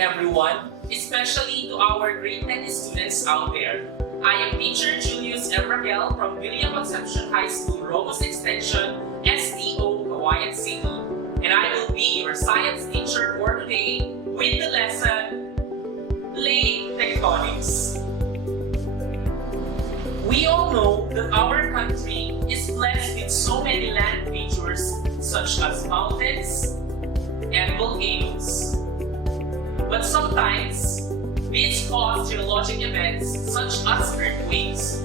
everyone, especially to our grade 10 students out there. I am teacher Julius M. Raquel from Villa Conception High School, Rogos Extension, SDO, Cauayan City. And I will be your science teacher for today with the lesson, Plate Tectonics. We all know that our country is blessed with so many land features such as mountains and volcanoes. But sometimes, these cause geologic events such as earthquakes.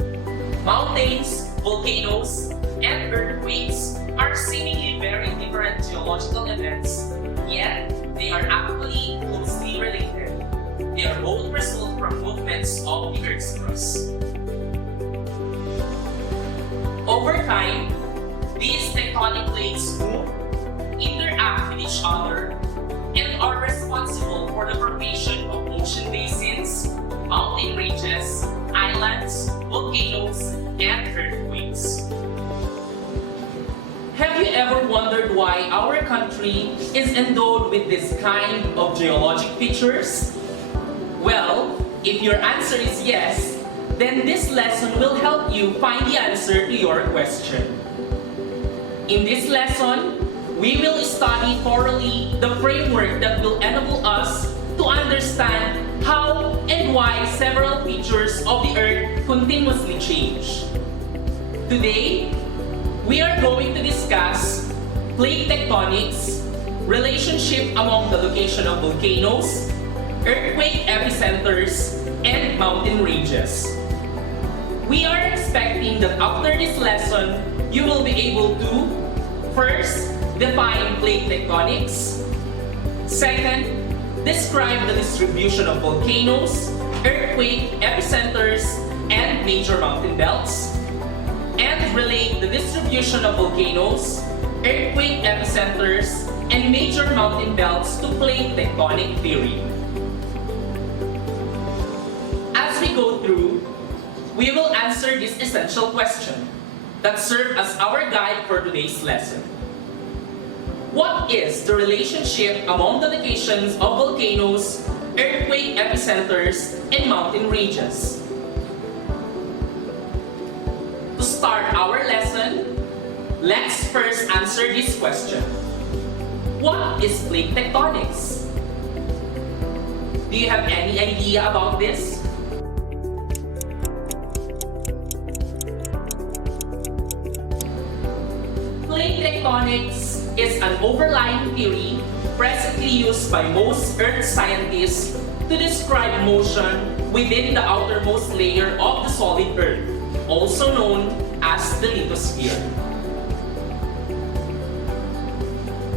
Mountains, volcanoes, and earthquakes are seemingly very different geological events, yet they are actually closely related. They are both result from movements of the Earth's crust. Over time, these tectonic plates move, interact with each other, and are responsible for the formation of ocean basins, mountain ranges, islands, volcanoes, and earthquakes. Have you ever wondered why our country is endowed with this kind of geologic features? Well, if your answer is yes, then this lesson will help you find the answer to your question. In this lesson, we will study thoroughly the framework that will enable us to understand how and why several features of the Earth continuously change. Today, we are going to discuss plate tectonics, relationship among the location of volcanoes, earthquake epicenters, and mountain ranges. We are expecting that after this lesson, you will be able to first, define plate tectonics. Second, describe the distribution of volcanoes, earthquake epicenters, and major mountain belts. And relate the distribution of volcanoes, earthquake epicenters, and major mountain belts to plate tectonic theory. As we go through, we will answer this essential question that serves as our guide for today's lesson. What is the relationship among the locations of volcanoes, earthquake epicenters, and mountain ranges? To start our lesson, let's first answer this question. What is plate tectonics? Do you have any idea about this? Plate tectonics is an overlying theory presently used by most Earth scientists to describe motion within the outermost layer of the solid Earth, also known as the lithosphere.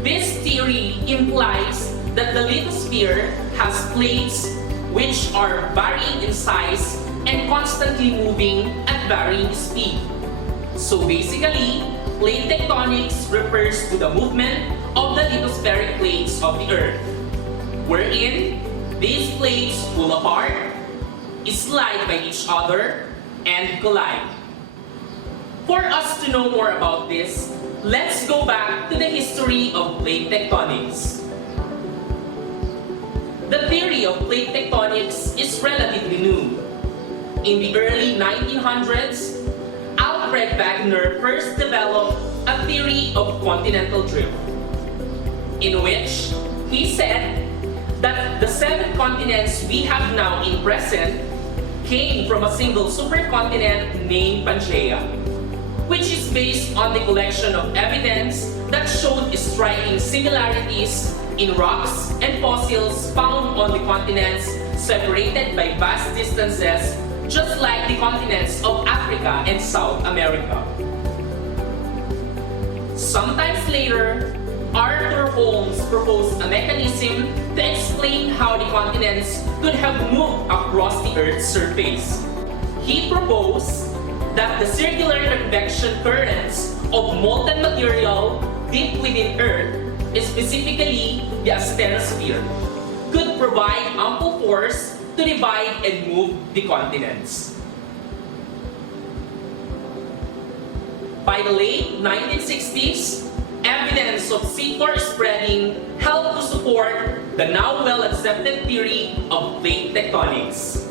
This theory implies that the lithosphere has plates which are varying in size and constantly moving at varying speed. So basically, plate tectonics refers to the movement of the lithospheric plates of the Earth, wherein these plates pull apart, slide by each other, and collide. For us to know more about this, let's go back to the history of plate tectonics. The theory of plate tectonics is relatively new. In the early 1900s, Alfred Wegener first developed a theory of continental drift, in which he said that the 7 continents we have now in present came from a single supercontinent named Pangaea, which is based on the collection of evidence that showed striking similarities in rocks and fossils found on the continents separated by vast distances, just like the continents of Africa and South America. Sometimes later, Arthur Holmes proposed a mechanism to explain how the continents could have moved across the Earth's surface. He proposed that the circular convection currents of molten material deep within Earth, specifically the astherosphere, could provide ample force to divide and move the continents. By the late 1960s, evidence of seafloor spreading helped to support the now well-accepted theory of plate tectonics.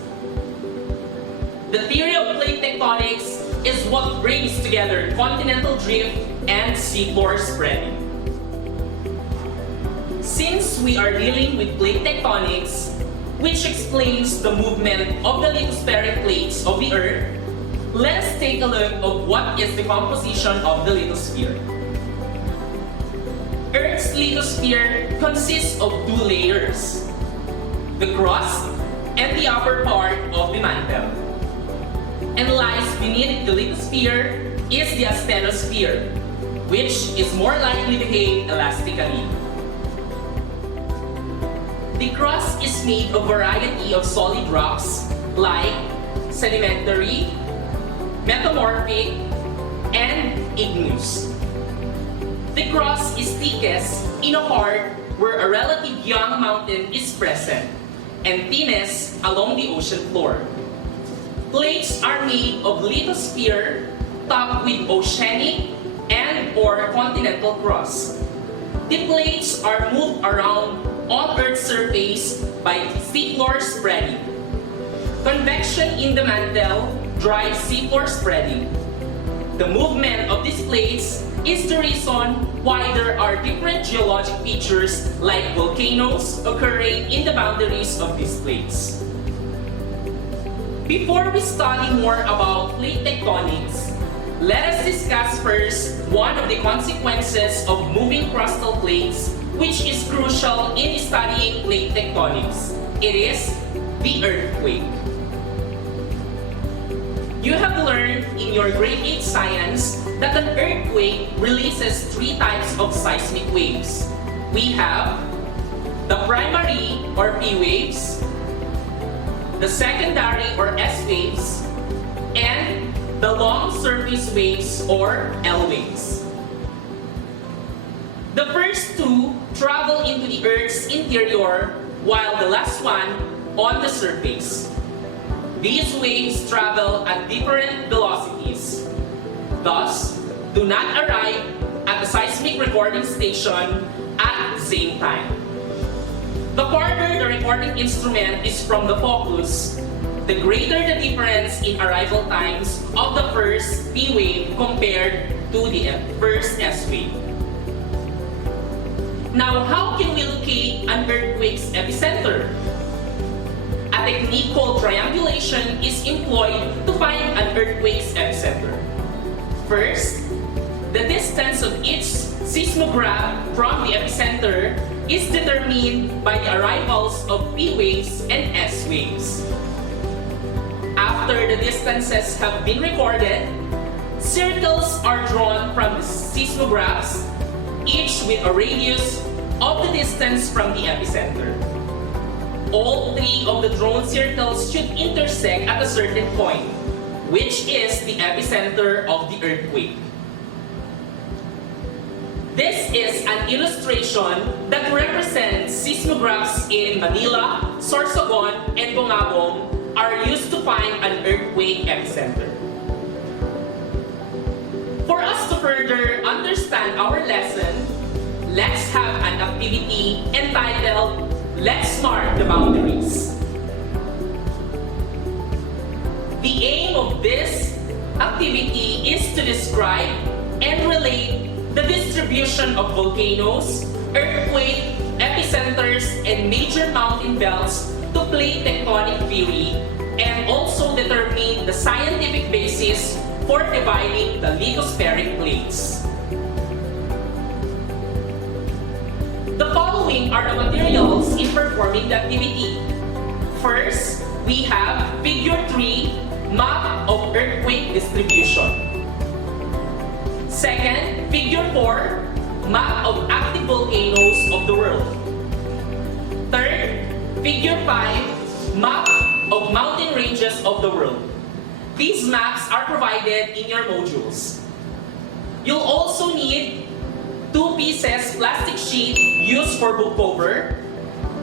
The theory of plate tectonics is what brings together continental drift and seafloor spreading. Since we are dealing with plate tectonics, which explains the movement of the lithospheric plates of the Earth, let us take a look at what is the composition of the lithosphere. Earth's lithosphere consists of two layers, the crust and the upper part of the mantle. And lies beneath the lithosphere is the asthenosphere, which is more likely to behave elastically. The crust is made of a variety of solid rocks like sedimentary, metamorphic, and igneous. The crust is thickest in a part where a relative young mountain is present, and thinnest along the ocean floor. Plates are made of lithosphere topped with oceanic and/or continental crust. The plates are moved around on Earth's surface by seafloor spreading. Convection in the mantle drives seafloor spreading. The movement of these plates is the reason why there are different geologic features like volcanoes occurring in the boundaries of these plates. Before we study more about plate tectonics, let us discuss first one of the consequences of moving crustal plates, which is crucial in studying plate tectonics. It is the earthquake. You have learned in your grade 8 science that an earthquake releases three types of seismic waves. We have the primary or P waves, the secondary or S waves, and the long surface waves or L waves. The first two travel into the Earth's interior, while the last one on the surface. These waves travel at different velocities, thus do not arrive at the seismic recording station at the same time. The farther the recording instrument is from the focus, the greater the difference in arrival times of the first P wave compared to the first S wave. Now, how can we locate an earthquake's epicenter? A technique called triangulation is employed to find an earthquake's epicenter. First, the distance of each seismograph from the epicenter is determined by the arrivals of P waves and S waves. After the distances have been recorded, circles are drawn from the seismographs, each with a radius of the distance from the epicenter. All three of the drawn circles should intersect at a certain point, which is the epicenter of the earthquake. This is an illustration that represents seismographs in Manila, Sorsogon, and Bongabong are used to find an earthquake epicenter. For us to further understand our lesson, let's have an activity entitled Let's Mark the Boundaries. The aim of this activity is to describe and relate the distribution of volcanoes, earthquake, epicenters, and major mountain belts to plate tectonic theory, and also determine the scientific basis for dividing the lithospheric plates. The following are the materials in performing the activity. First, we have Figure 3, Map of Earthquake Distribution. Second, Figure 4, Map of Active Volcanoes of the World. Third, Figure 5, Map of Mountain Ranges of the World. These maps are provided in your modules. You'll also need 2 pieces plastic sheet used for book cover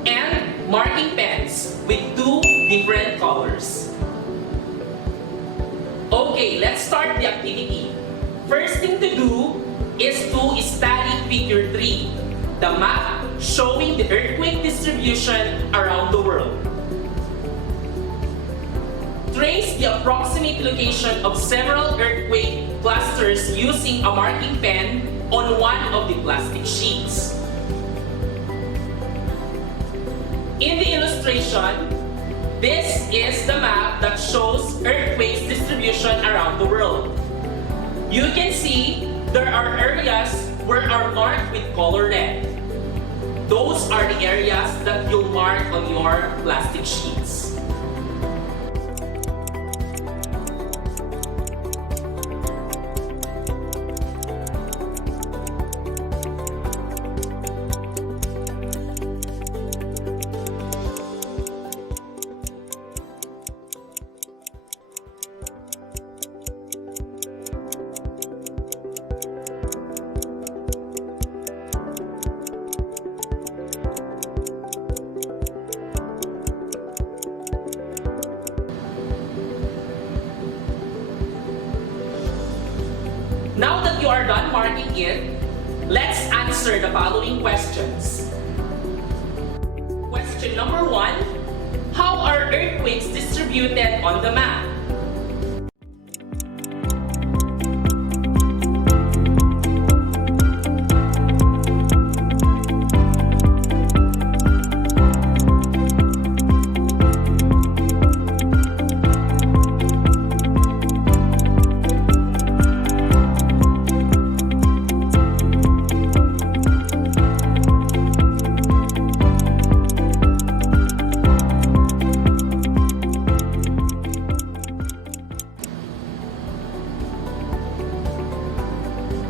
and marking pens with 2 different colors. Okay, let's start the activity. First thing to do is to study Figure 3. the map showing the earthquake distribution around the world. Trace the approximate location of several earthquake clusters using a marking pen on one of the plastic sheets. In the illustration, this is the map that shows earthquakes distribution around the world. You can see there are areas where are marked with color red. Those are the areas that you'll mark on your plastic sheets. Now that you are done marking it, let's answer the following questions. Question number 1, how are earthquakes distributed on the map?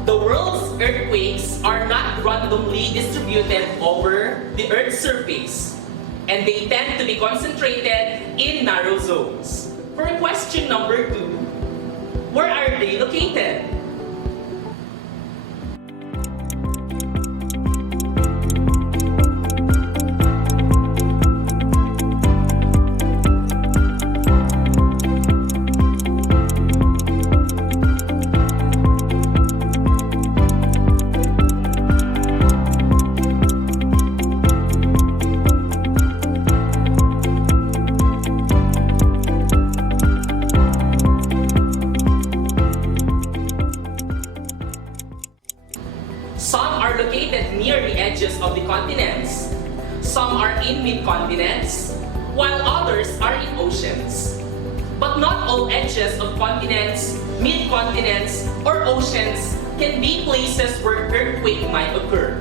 The world's earthquakes are not randomly distributed over the Earth's surface, and they tend to be concentrated in narrow zones. For question number 2, where are they located? Some are located near the edges of the continents. Some are in mid-continents, while others are in oceans. But not all edges of continents, mid-continents, or oceans can be places where earthquake might occur.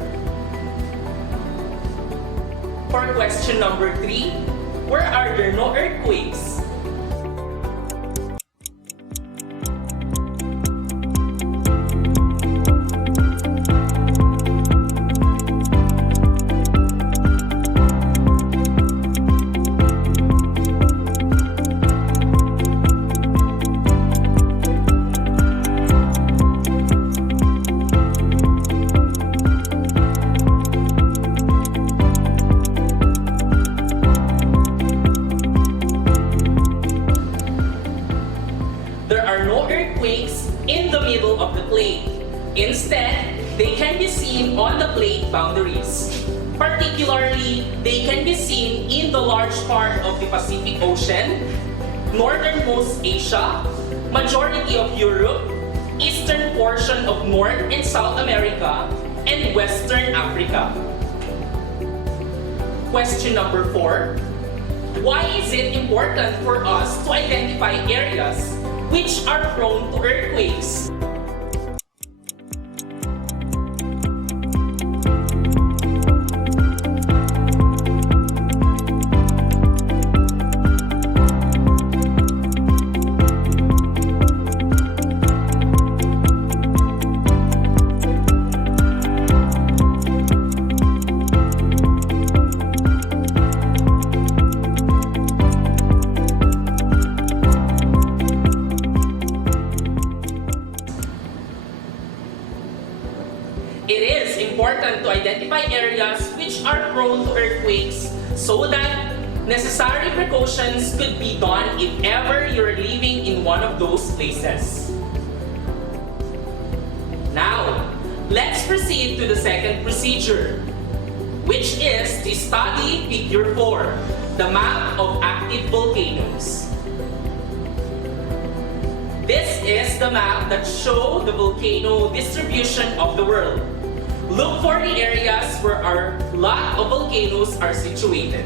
For question number 3, where are there no earthquakes? In the middle of the plate. Instead, they can be seen on the plate boundaries. Particularly, they can be seen in the large part of the Pacific Ocean, northernmost Asia, majority of Europe, eastern portion of North and South America, and Western Africa. Question number 4. Why is it important for us to identify areas which are prone to earthquakes? It is important to identify areas which are prone to earthquakes so that necessary precautions could be done if ever you're living in one of those places. Now, let's proceed to the second procedure, which is to study Figure 4, the map of active volcanoes. This is the map that shows the volcano distribution of the world. Look for the areas where a lot of volcanoes are situated.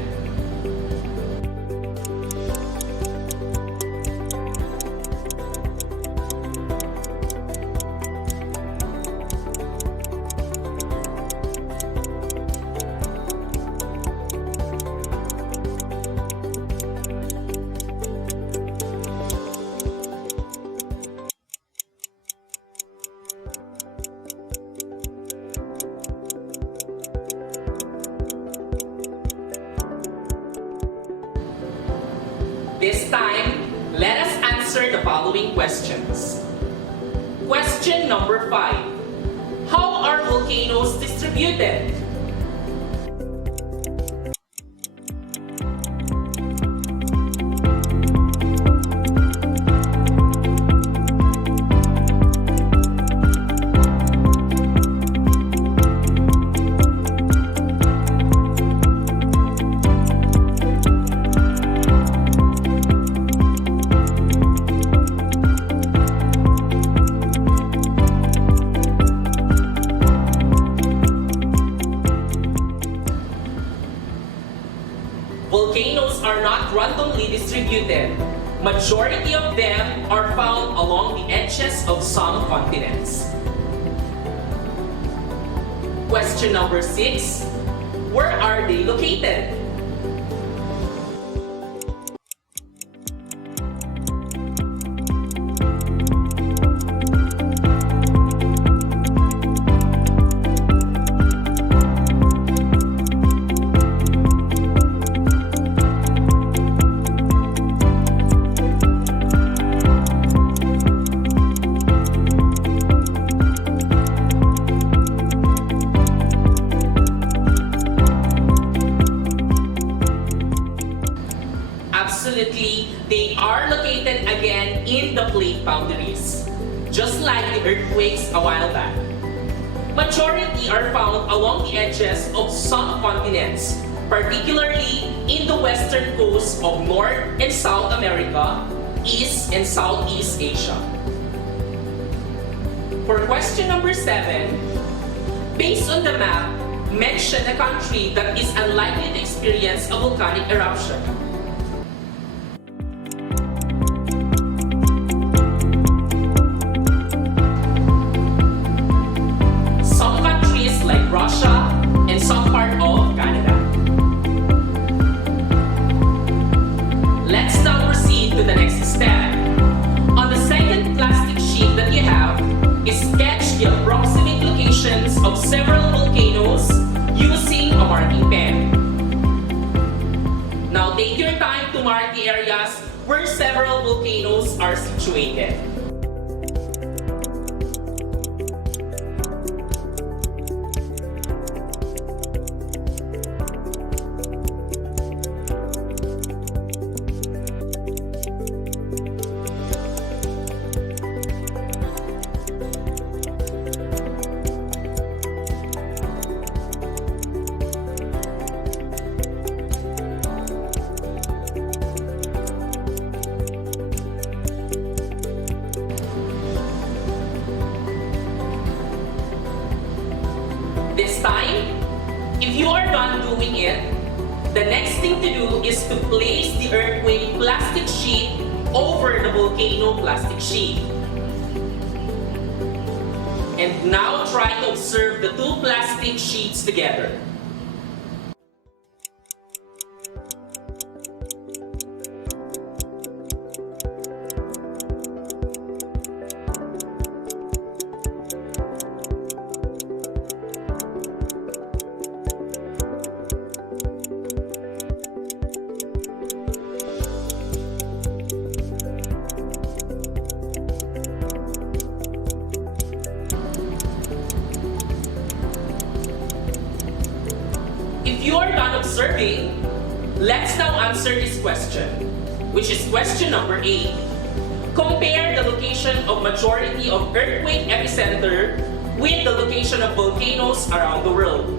This time, let us answer the following questions. Question number 5. How are volcanoes distributed? Volcanoes are not randomly distributed. Majority of them are found along the edges of some continents. Question number 6. Where are they located? Absolutely, they are located again in the plate boundaries, just like the earthquakes a while back. Majority are found along the edges of some continents, particularly in the western coast of North and South America, East and Southeast Asia. For question number 7, based on the map, mention a country that is unlikely to experience a volcanic eruption. Russia, and some part of Canada. Let's now proceed to the next step. On the second plastic sheet that you have, sketch the approximate locations of several volcanoes using a marking pen. Now take your time to mark the areas where several volcanoes are situated. This time, if you are done doing it, the next thing to do is to place the earthquake plastic sheet over the volcano plastic sheet. And now try to observe the two plastic sheets together. If you are done observing, let's now answer this question, which is question number 8. Compare the location of majority of earthquake epicenter with the location of volcanoes around the world.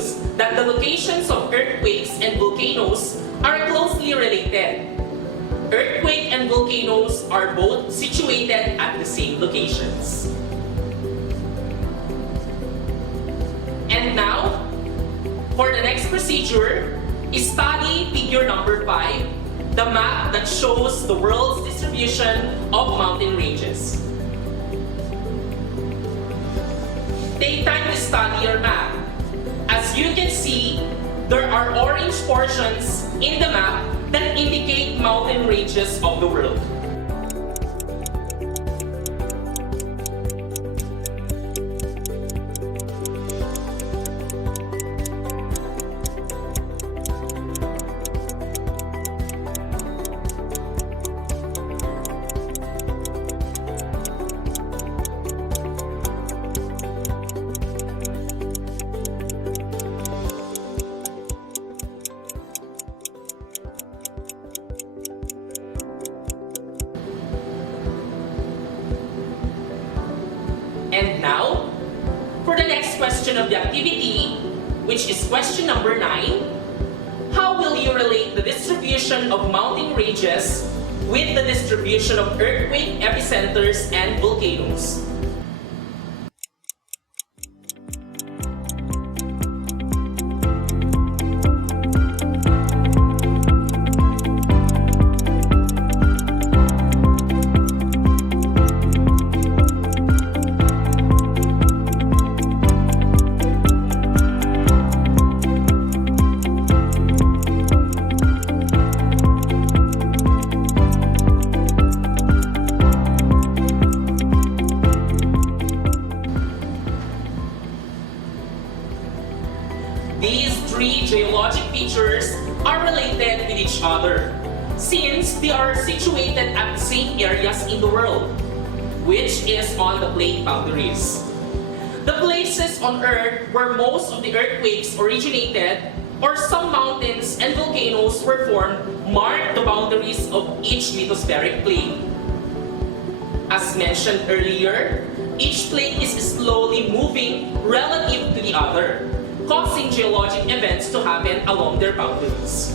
obvious that the locations of earthquakes and volcanoes are closely related. Earthquake and volcanoes are both situated at the same locations. And now, for the next procedure, study figure number 5, the map that shows the world's distribution of mountain ranges. Take time to study your map. As you can see, there are orange portions in the map that indicate mountain ranges of the world. And now, for the next question of the activity, which is question number 9, how will you relate the distribution of mountain ranges with the distribution of earthquake epicenters and volcanoes? These three geologic features are related with each other, since they are situated at the same areas in the world, which is on the plate boundaries. The places on Earth where most of the earthquakes originated, or some mountains and volcanoes were formed, mark the boundaries of each lithospheric plate. As mentioned earlier, each plate is slowly moving relative to the other, causing geologic events to happen along their boundaries.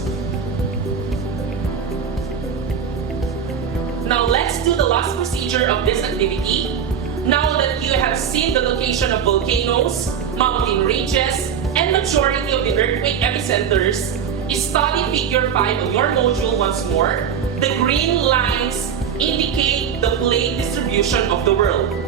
Now let's do the last procedure of this activity. Now that you have seen the location of volcanoes, mountain ranges, and majority of the earthquake epicenters, study figure 5 of your module once more. The green lines indicate the plate distribution of the world.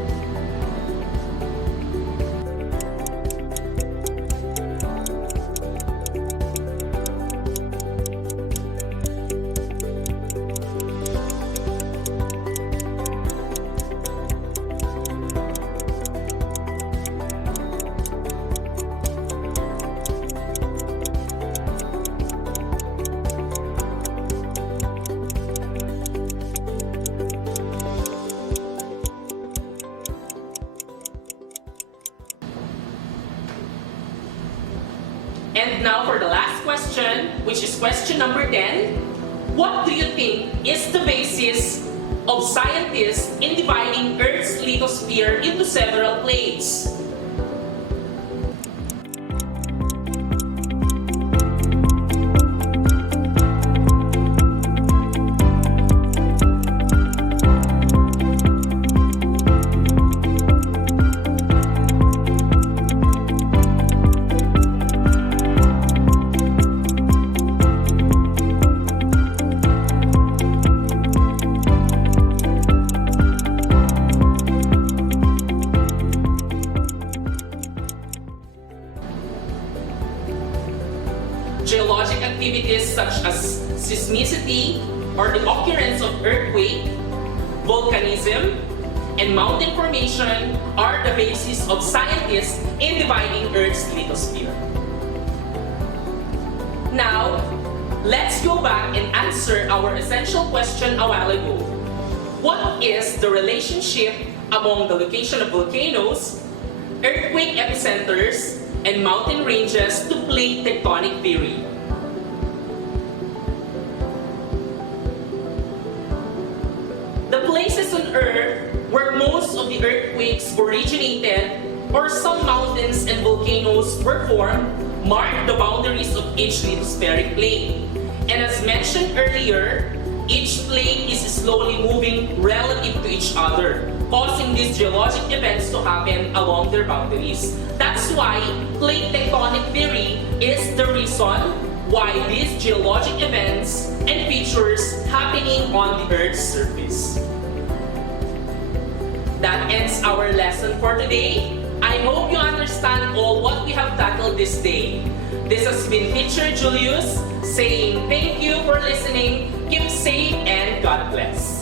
And now for the last question, which is question number 10. What do you think is the basis of scientists in dividing Earth's lithosphere into several plates? Geologic activities such as seismicity, or the occurrence of earthquake, volcanism, and mountain formation are the basis of scientists in dividing Earth's lithosphere. Now, let's go back and answer our essential question a while ago. What is the relationship among the location of volcanoes, earthquake epicenters, and mountain ranges to plate tectonic theory? The places on Earth where most of the earthquakes originated, or some mountains and volcanoes were formed, mark the boundaries of each lithospheric plate. And as mentioned earlier, each plate is slowly moving relative to each other, causing these geologic events to happen along their boundaries. That's why plate tectonic theory is the reason why these geologic events and features happening on the Earth's surface. That ends our lesson for today. I hope you understand all what we have tackled this day. This has been Teacher Julius saying thank you for listening, keep safe, and God bless.